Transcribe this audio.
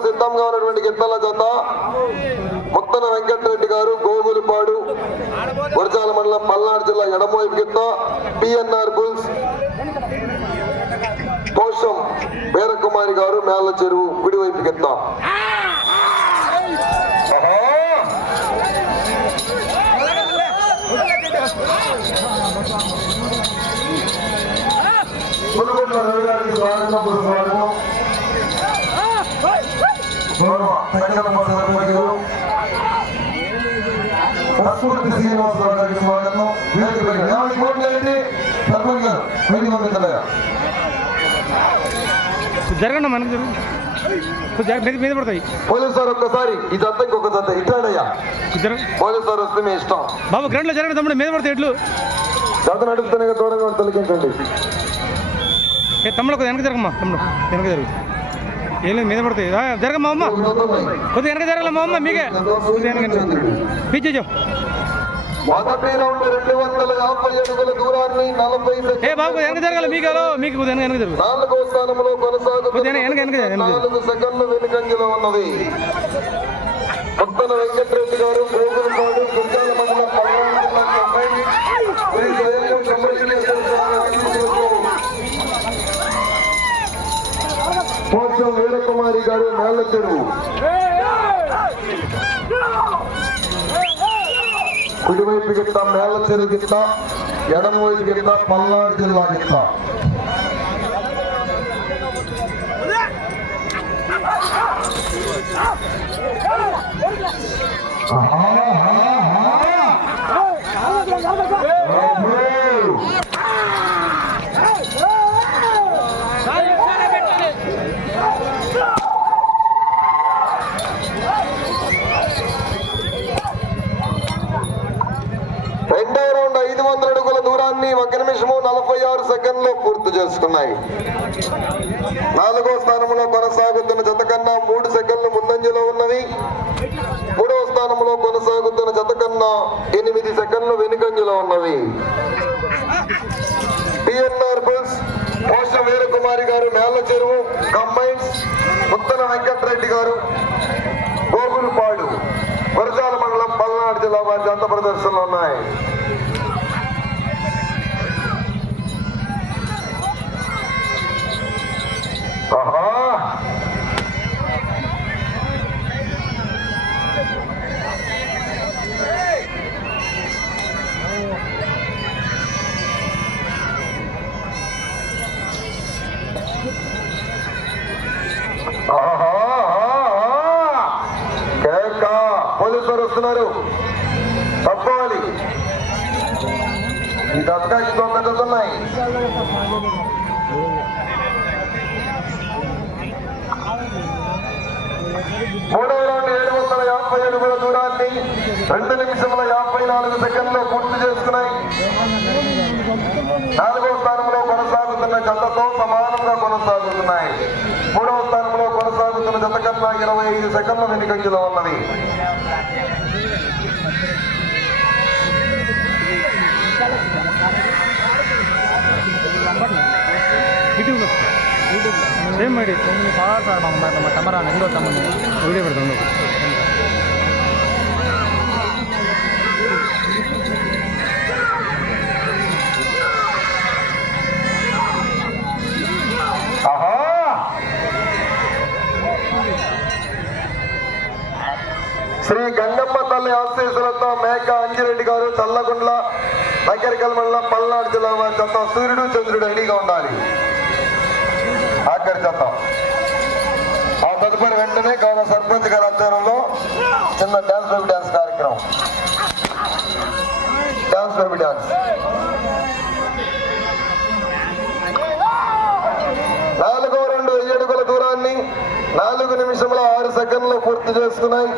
సిద్ధంగా ఉన్నటువంటి గిత్తల జత ముత్తన వెంకటరెడ్డి గారు గోగులపాడు గురజాల మండలం పల్నాడు జిల్లా ఎడమవైపు గిత్త పిఎన్ఆర్ బుల్స్ కోశం వీరకుమారి గారు మేళ్ళ చెరువు కుడివైపు గిత్త రవి గారికి స్వాగతం. పురస్కారము గౌరవ సంగమ సర్పంచులు ప్రస్ఫూర్తి శ్రీనివాసరావు గారికి స్వాగతం. వేదిక పైన. ఏమండి కోట్లు ఏంటి? సర్పంచ్ గారు వేదిక పంపించలేదా జరగండి మనకు జరగండి కొంచెం జరగ- మీద మీద పడతాయి. పోలీసు సార్ ఒక్కసారి ఈ జత ఇంకొక జత ఇట్లాడయ్యా. పోలీసు సార్ వస్తే మీ ఇష్టం. బాబు గ్రౌండ్లో జరగండి తమ్ముడు మీద పడతాయి ఎట్లు? జత నడుపుతూనే దూరంగా తొలగించండి. ఏ తమ్ముడు వెనక జరగమ్మా తమ్ముడు. వెనక జరుగు. ఏం లేదు మీద పడతాయి. ఆ, జరగమ్మా అమ్మ. కొద్దిగా వెనక జరగలే మా అమ్మ మీకే. కొద్దిగా వెనక పిచ్చేజో మొదటి రౌండ్ రెండు వందల యాభై అడుగుల దూరాన్ని నలభై ఏ బాబు వెనక జరగాలి మీకు మీకు వెనక వెనక జరుగు నాలుగో స్థానంలో వెనక వెనక వెనక నాలుగు సెకండ్లు వెనుకంజలో ఉన్నది. ముత్తన వెంకటరెడ్డి గారు గోగులపాడు గుంజాల మండలం పల్నాడు జిల్లా తొంభై శ్రీ జయలింగం సంరక్షణ పోషం వీరకుమారి గారు మేళ్ళ చెరువు కుడివైపు గిట్ట మేళ్ళ చెరువు గిట్ట ఎడమ వైపు గిట్ట పల్నాడు జిల్లా గిట్ట ఆహా రౌండ్ ఐదు వందల అడుగుల దూరాన్ని ఒక నిమిషము నలభై ఆరు సెకండ్లు పూర్తి చేసుకున్నాయి. నాలుగో స్థానంలో కొనసాగుతున్న జత కన్నా మూడు సెకండ్లు ముందంజలో ఉన్నవి మూడవ స్థానంలో కొనసాగుతున్న జత కన్నా ఎనిమిది సెకండ్లు వెనుకంజలో ఉన్నవి పిఎన్ఆర్ బుల్స్ పోష వీరకుమారి గారు మేళ్ళ చెరువు కంబైన్స్ ముత్తన వెంకటరెడ్డి గారు గోగులపాడు వరజాల మండలం పల్నాడు జిల్లా వారి జంత ప్రదర్శనలు ఉన్నాయి. పోలీసు వారు వస్తున్నారు. తప్పవాలి. ఈ దత్తగా ఇంకొక జత ఉన్నాయి. మూడవ రౌండ్ ఏడు వందల యాభై అడుగుల దూరాన్ని రెండు నిమిషముల యాభై నాలుగు సెకండ్లు పూర్తి చేసుకున్నాయి. నాలుగవ స్థానంలో కొనసాగుతున్న జతతో సమానంగా కొనసాగుతున్నాయి. మూడవ స్థానం కొనసాగుతున్న జత కన్నా ఇరవై ఐదు సెకండ్ల వెనుకంజలో ఉన్నది. యూట్యూబ్లో సేమ్ ఐడి పవర్ సార్ మా మా తమ్మరా రెండో తమ్ముడు వీడియో శ్రీ గంగమ్మ తల్లి ఆశీస్సులతో మేక అంజిరెడ్డి గారు చల్లగుండ్ల నగరికల్ మండలం పల్నాడు జిల్లా వారి చెత్త సూర్యుడు చంద్రుడు రెడీగా ఉండాలి. ఆఖరి చెత్త ఆ తదుపరి వెంటనే గౌరవ సర్పంచ్ గారి ఆధ్వర్యంలో చిన్న డాన్స్ బేబీ డాన్స్ కార్యక్రమం. Dance baby dance. నాలుగో రెండు వెయ్యి అడుగుల దూరాన్ని నాలుగు నిమిషముల ఆరు సెకండ్లు పూర్తి చేసుకున్నాయి.